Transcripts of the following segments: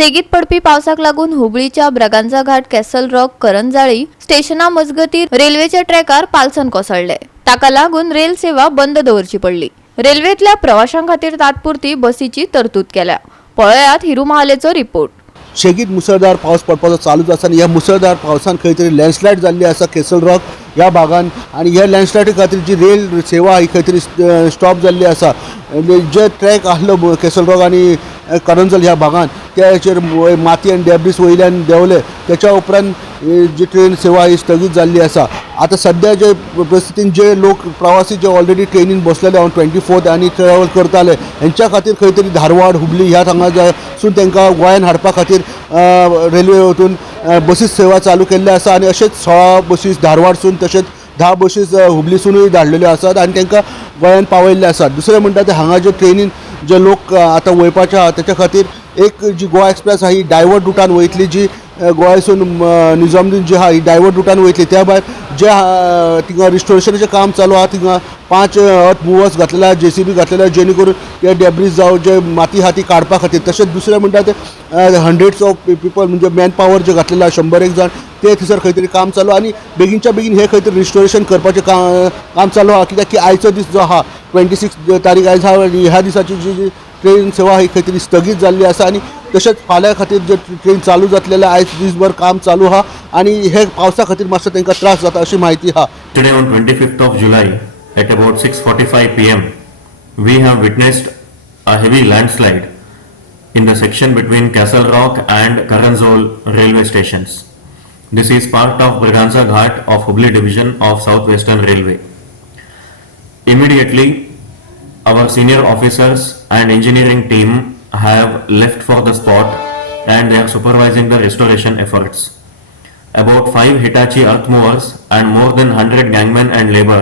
सेगीत पडपी पावसाक लागून हुबळीच्या ब्रगांजा घाट कॅसल रॉक करंजाळी स्टेशना मजगती रेल्वेच्या ट्रॅकार पालसन कोसळले। ताका लागून रेल सेवा बंद दवरची पडली। रेल्वेतल्या प्रवाशां खातीर तात्पुरती बसीची तरतूद केल्या। पळयात हिरू महालेचो रिपोर्ट। सेगीत मुसळधार पावस पडपाचो चालूच आसा आनी ह्या मुसळधार पावसान खंय तरी लँडस्लायड जाल्ली आसा केसल रॉक ह्या भागान आनी ह्या लँडस्लायडी खातीर जी रेल सेवा ही खंय तरी स्टॉप जाल्ली आसा। जे ट्रॅक आसलो केसल रॉक आनी करंजल ह्या भागान त्याचेर माती आनी डॅब्रीज वयल्यान देंवले। त्याच्या उपरांत जी ट्रेन सेवा ही स्थगीत जाल्ली आसा। आता सध्या जे परिस्थितीन जे लोक प्रवासी जे ऑलरेडी ट्रेनीन बसलेले ऑन 24 आनी ट्रॅवल करताले हेंच्या खातीर खंय तरी धारवाड हुबली ह्या हांगासून तांकां गोंयान हाडपा खातीर रेल्वे वतून बसीस सेवा चालू केल्ली आसा आनी अशेच 16 बसीस धारवाडसून तशेंच 10 बसीस हुबलीसूनय धाडलेल्यो आसात आनी तांकां गोंयान पावयल्ले आसात। दुसरें म्हणटा ते हांगा जे ट्रेनीन जे लोक आतां वयपाचे आहा त्याच्या खातीर एक जी गोवा एक्सप्रेस आहा ही डायवर्ट रुटान वयतली, जी गोंयसून निजामुद्दीन जी आहा ही डायवर्ट रुटान वयतली। त्या भायर जे थिंगा रिस्टोरेशनाचें काम चालू आहा थिंगा 5 अर्थ मुवर्स घातलेले आहा, JCB घातलेले आहा, जेणे करून ते डॅब्रीज जावं जे माती आहा ती काडपा खातीर। तशेंच दुसरें म्हणटा ते हंड्रेड्स ऑफ पीपल म्हणजे मॅन पावर जे घातलेले आहा 100 जण ते थंयसर खंय तरी काम चालू आनी बेगीनच्या बेगीन हे खंय तरी रिस्टोरेशन करपाचें काम चालू आहा, कित्याक की आयचो दीस जो आहा 26 तारीख आयज आहा आनी ह्या दिसाची जी ट्रेन सेवा ही खंय तरी स्थगीत जाल्ली आसा आनी तशेंच फाल्यां खातीर जे ट्रेन चालू जातलेले आयज दिसभर काम चालू आहा आनी हे पावसा खातीर मातसो तांकां त्रास जाता अशी माहिती आहा। Today on 25th of July at about 6:45 p.m. we have witnessed a heavy landslide in the section between Castle Rock and Karanjol railway stations. This is part of Braganza Ghat of Hubli division of South Western Railway. Immediately our senior officers and engineering team have left for the spot and they are supervising the restoration efforts. About 5 Hitachi earth movers and more than 100 gangmen and labor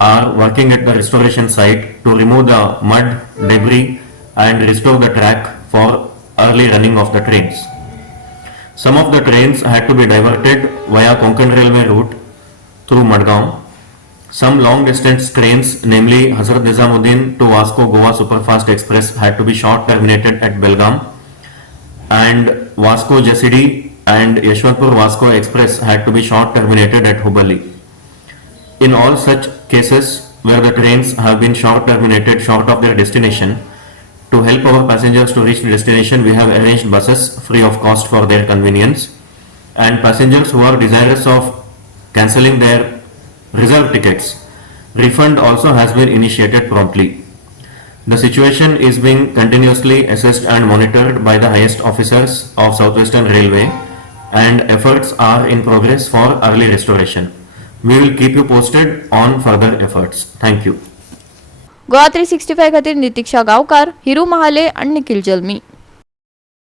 are working at the restoration site to remove the mud, debris and restore the track for early running of the trains. Some of the trains had to be diverted via Konkan Railway route through Madgaon. Some long distance trains, namely Hazrat Nizamuddin to Vasco Goa Superfast Express, had to be short terminated at Belgaum, and Vasco JCD and Yeshwantpur Vasco Express had to be short terminated at Hubballi. In all such cases where the trains have been short terminated short of their destination, to help our passengers to reach the destination, we have arranged buses free of cost for their convenience, and passengers who are desirous of cancelling their reserve tickets, refund also has been initiated promptly. The situation is being continuously assessed and monitored by the highest officers of Southwestern Railway and efforts are in progress for early restoration. We will keep you posted on further efforts. Thank you. Goa 365 खातीर नितीक्षा गांवकार, हिरू महाले आणि निखिल जल्मी।